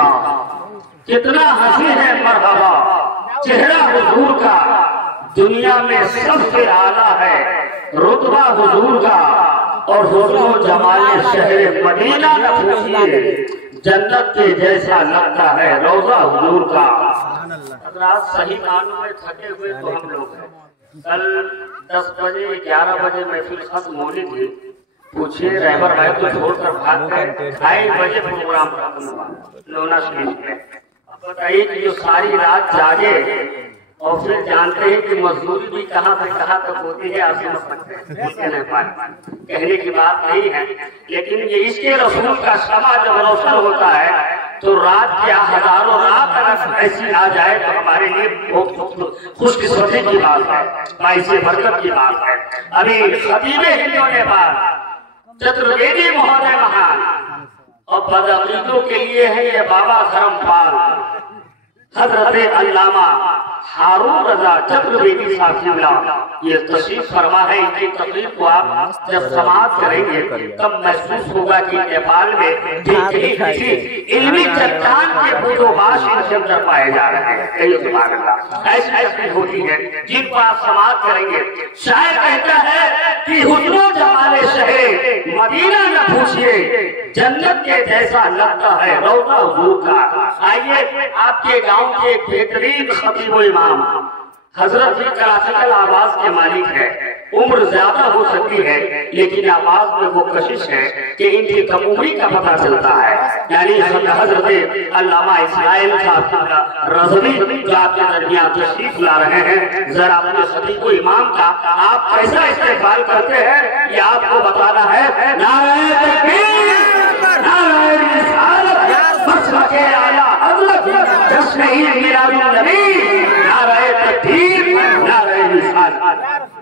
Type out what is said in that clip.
کا, کتنا حسین ہے مرحبا چہرہ حضور کا, دنیا میں سب سے اعلیٰ ہے رتبہ حضور کا, اور حسن و جمال شہر مدینہ نہ پوچھیے, جنت کے جیسا لگتا ہے روضہ حضور کا. حضرات صحیح معنوں میں تھکے ہوئے تو ہم لوگ ہیں. کل 10 بجے 11 بجے محفل ختم ہونی تھی, پوچھئے رہبر بھائی کو چھوڑ کر بھاگ گئے, 2:30 بجے پروگرام ختم ہوا لونا شریف میں. اب بتائیے کہ جو ساری رات جاگے اور پھر جانتے ہیں کہ مزدوری بھی کہاں سے کہاں تک ہوتی ہے, آپ سمجھ سکتے ہیں. کہنے کی بات نہیں ہے, لیکن یہ عشق رسول کا شمع جب روشن ہوتا ہے تو رات کیا ہزاروں رات اگر ایسی آ جائے تو ہمارے لیے بہت خوش قسمتی کی بات ہے, باعث برکت کی بات ہے. ابھی خطیب ہندوں نے بات چترویدی مہودے مہان اور بدعقیدوں کے لیے ہے یہ بابا دھرم پال حضرت علامہ ہارون رضا چترویدی صاحب قبلہ یہ تشریف فرما ہے. ان کی تقریر کو آپ جب سماعت کریں گے تب محسوس ہوگا کہ نیپال میں کسی علمی چٹان کے بود و باش ان کے اندر پائے جا رہے ہیں. سبحان اللہ, ایسی ایسی ہوتی ہے جن کو آپ سماعت کریں گے. شاعر کہتا ہے کہ حسن و جمال شہر مدینہ نہ پوچھیے, جنت کے جیسا لگتا ہے روضہ حضور کا. آئیے آپ کے گاؤں کے ایک بہترین خطیب و امام حضرت بھی کلاسیکل آواز کے مالک ہے, عمر زیادہ ہو سکتی ہے لیکن آواز میں وہ کشش ہے کہ ان کی کم عمری کا پتہ چلتا ہے. یعنی حضرت علامہ اسماعیل صاحب رضوی جو آپ کے درمیان تشریف لا رہے ہیں, ذرا اپنے خطیب و امام کا آپ کیسا استقبال کرتے ہیں یہ آپ کو بتانا ہے. نعرہ تکبیر, نعرہ رسالت, مسلک اعلیٰ حضرت, جشن میلاد النبی, نعرہ تکبیر, نعرہ رسالت.